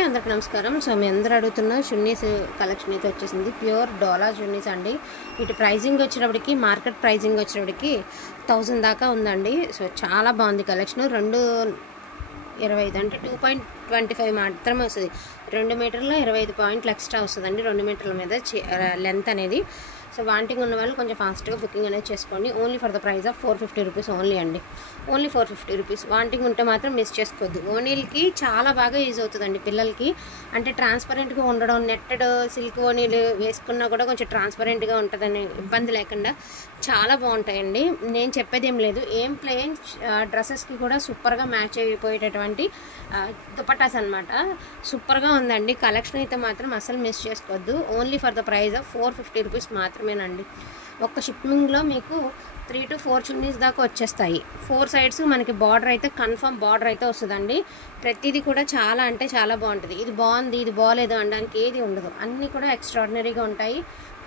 అందరికి నమస్కారం. సో మీ అందరూ అడుగుతున్న చున్నీస్ కలెక్షన్ అయితే వచ్చేసింది. ప్యూర్ డోలా చున్నీస్ అండి. వీటి ప్రైజింగ్ వచ్చేటప్పటికి మార్కెట్ ప్రైజింగ్ వచ్చేటప్పటికి 1000 దాకా ఉందండి. సో చాలా బాగుంది కలెక్షన్. 2.25 అంటే 2.25 మాత్రమే వస్తుంది. 2 మీటర్ల 25 పాయింట్లు ఎక్స్ట్రా వస్తుందండి 2 మీటర్ల మీద లెంత్ అనేది. సో వాంటింగ్ ఉన్న వాళ్ళు కొంచెం ఫాస్ట్గా బుకింగ్ అనేది చేసుకోండి. Only for the price of 450 rupees only అండి. Only 450 rupees. వాంటింగ్ ఉంటే మాత్రం మిస్ చేసుకోవద్దు. ఓనీలకి చాలా బాగా యూజ్ అవుతుందండి పిల్లలకి. అంటే ట్రాన్స్పరెంట్గా ఉండడం, నెట్టెడ్ సిల్క్ ఓనీలు వేసుకున్నా కూడా కొంచెం ట్రాన్స్పరెంట్గా ఉంటుందని ఇబ్బంది లేకుండా చాలా బాగుంటాయండి. నేను చెప్పేది ఏం లేదు. ఏం ప్లెయిన్ డ్రెస్సెస్కి కూడా సూపర్గా మ్యాచ్ అయిపోయేటటువంటి దుపట్టాస్ అనమాట. సూపర్గా ఉందండి. కలెక్షన్ అయితే మాత్రం అసలు మిస్ చేసుకోవద్దు. Only for the price of 450 rupees మాత్రమేనండి. ఒక్క షిప్పింగ్లో మీకు 3 to 4 చున్నీస్ దాకా వచ్చేస్తాయి. 4 సైడ్స్ మనకి బార్డర్ అయితే కన్ఫర్మ్ బార్డర్ అయితే వస్తుందండి. ప్రతిదీ కూడా చాలా అంటే చాలా బాగుంటుంది. ఇది బాగుంది, ఇది బాగలేదు అనడానికి ఏది ఉండదు. అన్నీ కూడా ఎక్స్ట్రాడినరీగా ఉంటాయి.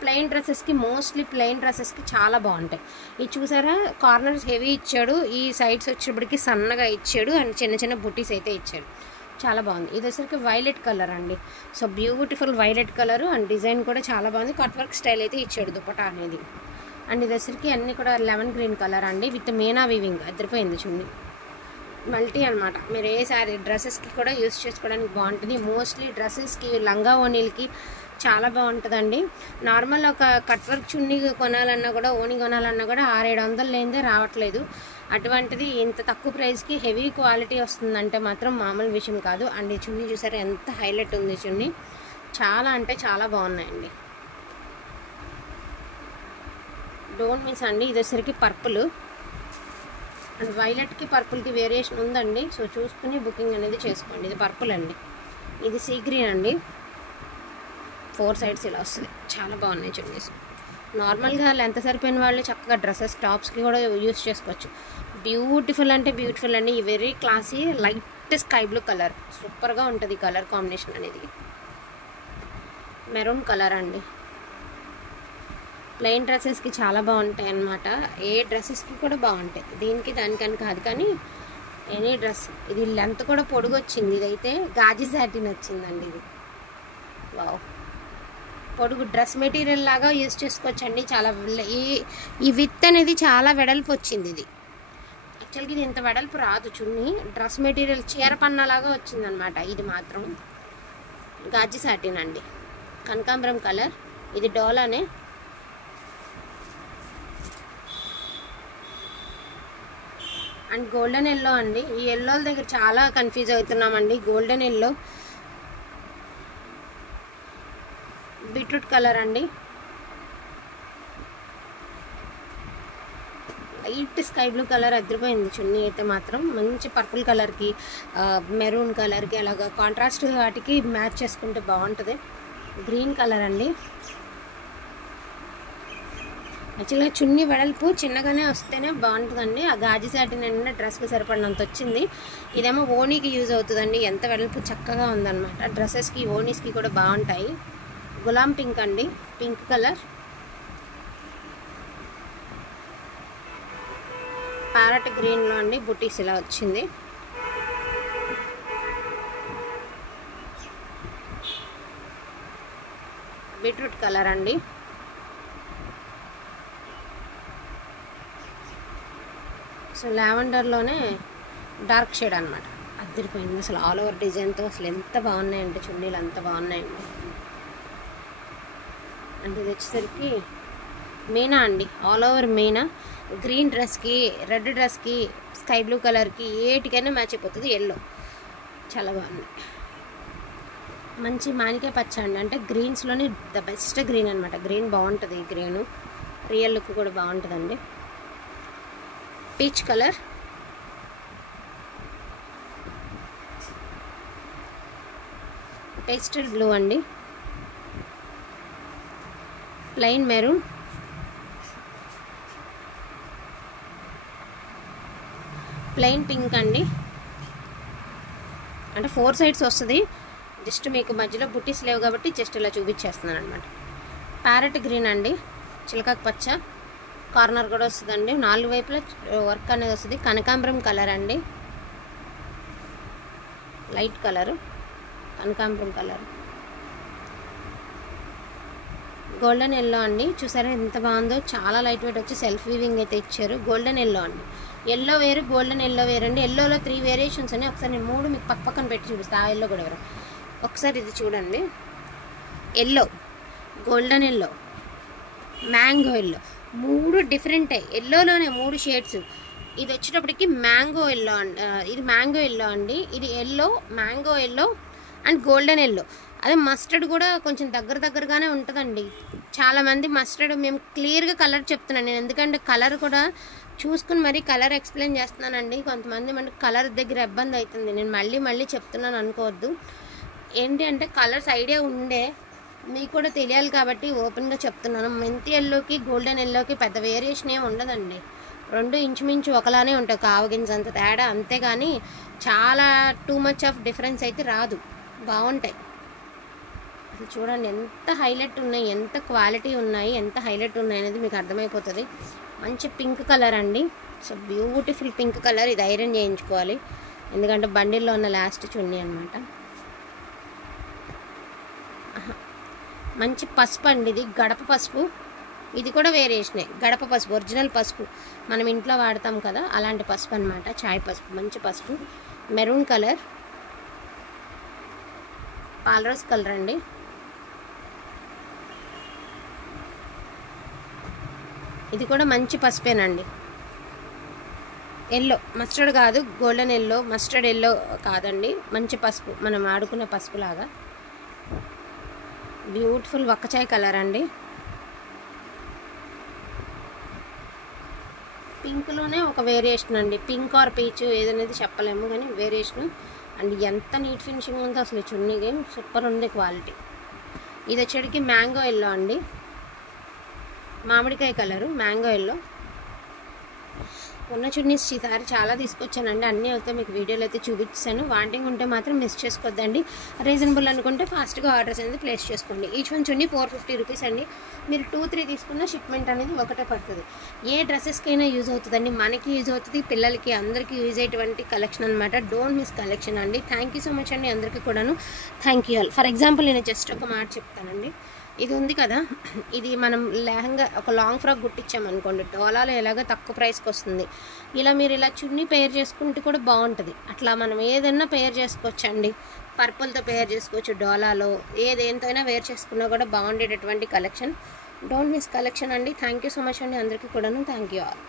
ప్లెయిన్ డ్రెస్సెస్కి, మోస్ట్లీ ప్లెయిన్ డ్రెస్సెస్కి చాలా బాగుంటాయి. ఇది చూసారా, కార్నర్స్ హెవీ ఇచ్చాడు, ఈ సైడ్స్ వచ్చేప్పటికి సన్నగా ఇచ్చాడు, అండ్ చిన్న చిన్న బుటీస్ అయితే ఇచ్చాడు. చాలా బాగుంది. ఇది వచ్చరికి వైలెట్ కలర్ అండి. So beautiful violet colour and design కూడా చాలా బాగుంది. కట్ వర్క్ స్టైల్ అయితే ఇచ్చాడు దుపట్టా అనేది. అండ్ ఇది వచ్చరికి అన్నీ కూడా లెమన్ గ్రీన్ కలర్ అండి, విత్ మీనా వీవింగ్. అదిరిపోయింది చున్నీ. మల్టీ అనమాట. మీరు ఏ సారీ డ్రెస్సెస్కి కూడా యూస్ చేసుకోవడానికి బాగుంటుంది. మోస్ట్లీ డ్రెస్సెస్కి, లంగా ఓనీలకి చాలా బాగుంటుందండి. నార్మల్ ఒక కట్ వర్క్ చున్నీ కొనాలన్నా కూడా, ఓనీ కొనాలన్నా కూడా 600-700 లేనిదే రావట్లేదు. అటువంటిది ఇంత తక్కువ ప్రైస్కి హెవీ క్వాలిటీ వస్తుందంటే మాత్రం మామూలు విషయం కాదు. అండ్ ఈ చున్నీ చూసారా ఎంత హైలైట్ ఉంది చున్నీ. చాలా అంటే చాలా బాగున్నాయండి. డోంట్ మిస్ అండి. ఇది వచ్చరికి పర్పుల్ అండ్ వైలెట్కి పర్పుల్కి వేరియేషన్ ఉందండి. సో చూసుకుని బుకింగ్ అనేది చేసుకోండి. ఇది పర్పుల్ అండి. ఇది సీ గ్రీన్ అండి. 4 సైడ్స్ ఇలా వస్తుంది. చాలా బాగున్నాయి చున్నీస్. నార్మల్గా లెంత్ సరిపోయిన వాళ్ళు చక్కగా డ్రెస్సెస్, టాప్స్కి కూడా యూస్ చేసుకోవచ్చు. బ్యూటిఫుల్ అంటే బ్యూటిఫుల్ అండి. ఈ very classy light sky blue colour. సూపర్గా ఉంటుంది కలర్ కాంబినేషన్ అనేది. మెరూన్ కలర్ అండి. ప్లెయిన్ డ్రెస్సెస్కి చాలా బాగుంటాయి అన్నమాట. ఏ డ్రెస్సెస్కి కూడా బాగుంటాయి. దీనికి దానికని కాదు కానీ ఎనీ డ్రెస్. ఇది లెంత్ కూడా పొడుగు వచ్చింది. ఇదైతే గాజీ సాటిన్ వచ్చిందండి. ఇది వావ్, పొడుగు డ్రెస్ మెటీరియల్ లాగా యూజ్ చేసుకోవచ్చండి. చాలా ఈ విత్ అనేది చాలా వెడల్పు వచ్చింది. ఇది యాక్చువల్గా ఇది ఇంత వెడల్పు రాదు చున్నీ. డ్రెస్ మెటీరియల్ చీర పన్నలాగా వచ్చిందనమాట. ఇది మాత్రం గాజీ సాటిన్ అండి. కనకాంబరం కలర్. ఇది డోలానే. అండ్ గోల్డెన్ ఎల్లో అండి. ఈ ఎల్లోల దగ్గర చాలా కన్ఫ్యూజ్ అవుతున్నామండి. గోల్డెన్ ఎల్లో, బీట్రూట్ కలర్ అండి. Light sky blue colour. అదిరిపోయింది చున్నీ అయితే మాత్రం. మంచి పర్పుల్ కలర్కి, మెరూన్ కలర్కి అలాగా కాంట్రాస్ట్ వాటికి మ్యాచ్ చేసుకుంటే బాగుంటుంది. గ్రీన్ కలర్ అండి. యాక్చువల్గా చున్నీ వెడల్పు చిన్నగానే వస్తేనే బాగుంటుందండి. ఆ గాజీ సాటిన్ అంటే డ్రెస్కి సరిపడినంత వచ్చింది. ఇదేమో ఓనీకి యూజ్ అవుతుందండి. ఎంత వెడల్పు చక్కగా ఉందన్నమాట. డ్రెస్సెస్కి, ఓనీస్కి కూడా బాగుంటాయి. గులాం పింక్ అండి. Pink colour. ప్యారెట్ గ్రీన్లో అండి బుటీస్ ఇలా వచ్చింది. బీట్రూట్ కలర్ అండి. సో లావెండర్లోనే డార్క్ షేడ్ అనమాట. అదిరిపోయింది అసలు. ఆల్ ఓవర్ డిజైన్తో అసలు ఎంత బాగున్నాయంటే చున్నీలు, అంత బాగున్నాయండి. అంటే ఇది వచ్చేసరికి మీనా అండి. All over meena. గ్రీన్ డ్రెస్కి, రెడ్ డ్రెస్కి, స్కై బ్లూ కలర్కి ఏటికైనా మ్యాచ్ అయిపోతుంది. ఎల్లో చాలా బాగుంది. మంచి మానికే పచ్చ అండి. అంటే గ్రీన్స్లోని ద బెస్ట్ గ్రీన్ అనమాట. గ్రీన్ బాగుంటుంది. ఈ గ్రీను రియల్ లుక్ కూడా బాగుంటుందండి. Peach colour. పేస్టల్ బ్లూ అండి. Plain maroon. ప్లెయిన్ పింక్ అండి. అంటే 4 సైడ్స్ వస్తుంది. జస్ట్ మీకు మధ్యలో బుట్టీస్ లేవు కాబట్టి జస్ట్ ఇలా చూపించేస్తున్నాను అనమాట. ప్యారెట్ గ్రీన్ అండి. చిలకాకు పచ్చ. కార్నర్ కూడా వస్తుందండి. 4 వైపులా వర్క్ అనేది వస్తుంది. కనకాంబరం కలర్ అండి. Light colour. కనకాంబరం కలర్, గోల్డెన్ ఎల్లో అండి. చూసారా ఎంత బాగుందో, చాలా లైట్ వెయిట్ వచ్చి సెల్ఫ్ వీవింగ్ అయితే ఇచ్చారు. గోల్డెన్ ఎల్లో అండి, ఎల్లో వేరు గోల్డెన్ ఎల్లో వేరు అండి. ఎల్లోలో 3 వేరియేషన్స్ ఉన్నాయి. ఒకసారి నేను 3 మీకు పక్కన పెట్టి చూపిస్తాను. ఆ ఎల్లో కూడా ఎవరు ఒకసారి ఇది చూడండి. Yellow, golden yellow, mango yellow, 3 different. ఎల్లోలోనే 3 షేడ్స్. ఇది వచ్చేటప్పటికి మ్యాంగో ఎల్లో అండి, ఇది మ్యాంగో ఎల్లో అండి. ఇది yellow, mango yellow and golden yellow. అదే మస్టర్డ్ కూడా కొంచెం దగ్గరగానే ఉంటుందండి. చాలామంది మస్టర్డ్, మేము క్లియర్గా కలర్ చెప్తున్నాను నేను, ఎందుకంటే కలర్ కూడా చూసుకుని మరీ కలర్ ఎక్స్ప్లెయిన్ చేస్తున్నానండి. కొంతమంది మనకి కలర్ దగ్గర ఇబ్బంది అవుతుంది. నేను మళ్ళీ చెప్తున్నాను అనుకోవద్దు. ఏంటి అంటే కలర్స్ ఐడియా ఉండే మీకు కూడా తెలియాలి కాబట్టి ఓపెన్గా చెప్తున్నాను. మెంతి ఎల్లోకి గోల్డెన్ ఎల్లోకి పెద్ద వేరియేషన్ ఏమి ఉండదండి. 2 ఇంచుమించు ఒకలానే ఉంటాయి, కావగింజ అంత తేడా, అంతేగాని చాలా టూ మచ్ ఆఫ్ డిఫరెన్స్ అయితే రాదు. బాగుంటాయి. అసలు చూడండి ఎంత హైలైట్ ఉన్నాయి, ఎంత క్వాలిటీ ఉన్నాయి, ఎంత హైలైట్ ఉన్నాయి అనేది మీకు అర్థమైపోతుంది. మంచి పింక్ కలర్ అండి. So beautiful pink colour. ఇది ఐరన్ చేయించుకోవాలి, ఎందుకంటే బండిల్లో ఉన్న లాస్ట్ చున్నీ అనమాట. మంచి పసుపు అండి, ఇది గడప పసుపు. ఇది కూడా వేరియేషనే, గడప పసుపు, ఒరిజినల్ పసుపు మనం ఇంట్లో వాడతాం కదా, అలాంటి పసుపు అనమాట. చాయ్ పసుపు, మంచి పసుపు. మెరూన్ కలర్, పాలరోస్ కలర్ అండి. ఇది కూడా మంచి పసుపేనండి. ఎల్లో, మస్టర్డ్ కాదు, గోల్డెన్ ఎల్లో, మస్టర్డ్ ఎల్లో కాదండి, మంచి పసుపు, మనం ఆడుకునే పసుపు లాగా. బ్యూటిఫుల్ వక్కచాయ్ కలర్ అండి. పింక్లోనే ఒక వేరియేషన్ అండి, పింక్ ఆర్ పీచ్ ఏదనేది చెప్పలేము కానీ వేరియేషన్. అండ్ ఎంత నీట్ ఫినిషింగ్ ఉందో అసలు చున్నీకి, సూపర్ ఉంది క్వాలిటీ. ఇది వచ్చేటికి మ్యాంగో ఎల్లో అండి, మామిడికాయ కలరు, మ్యాంగో ఎల్లో. ఉన్న చున్నీస్ ఈసారి చాలా తీసుకొచ్చానండి, అన్నీ అయితే మీకు వీడియోలో అయితే చూపించాను. వాంటింగ్ ఉంటే మాత్రం మిస్ చేసుకోవద్దండి. రీజనబుల్ అనుకుంటే ఫాస్ట్గా ఆర్డర్స్ అనేది ప్లేస్ చేసుకోండి. ఈచ్ వన్ చున్నీ 450 రూపీస్ అండి. మీరు 2-3 తీసుకున్న షిప్మెంట్ అనేది ఒకటే పడుతుంది. ఏ డ్రెస్సెస్కైనా యూజ్ అవుతుందండి, మనకి యూజ్ అవుతుంది, పిల్లలకి అందరికీ యూజ్ అయ్యేటువంటి కలెక్షన్ అనమాట. డోంట్ మిస్ కలెక్షన్ అండి. థ్యాంక్ యూ సో మచ్ అండి అందరికీ కూడాను. Thank you all. For example నేను జస్ట్ ఒక మాట చెప్తానండి. ఇది ఉంది కదా, ఇది మనం లెహంగా ఒక లాంగ్ ఫ్రాక్ కుట్టించామనుకోండి, డోలాలో ఎలాగో తక్కువ ప్రైస్కి వస్తుంది. ఇలా మీరు ఇలా చున్నీ పేర్ చేసుకుంటే కూడా బాగుంటుంది. అట్లా మనం ఏదైనా పేర్ చేసుకోవచ్చు అండి. పర్పుల్తో పేర్ చేసుకోవచ్చు, డోలాలో ఏదేంతో అయినా వేర్ చేసుకున్నా కూడా బాగుండేటటువంటి కలెక్షన్. డోంట్ మిస్ కలెక్షన్ అండి. థ్యాంక్ యూ సో మచ్ అండి అందరికీ కూడాను. Thank you all.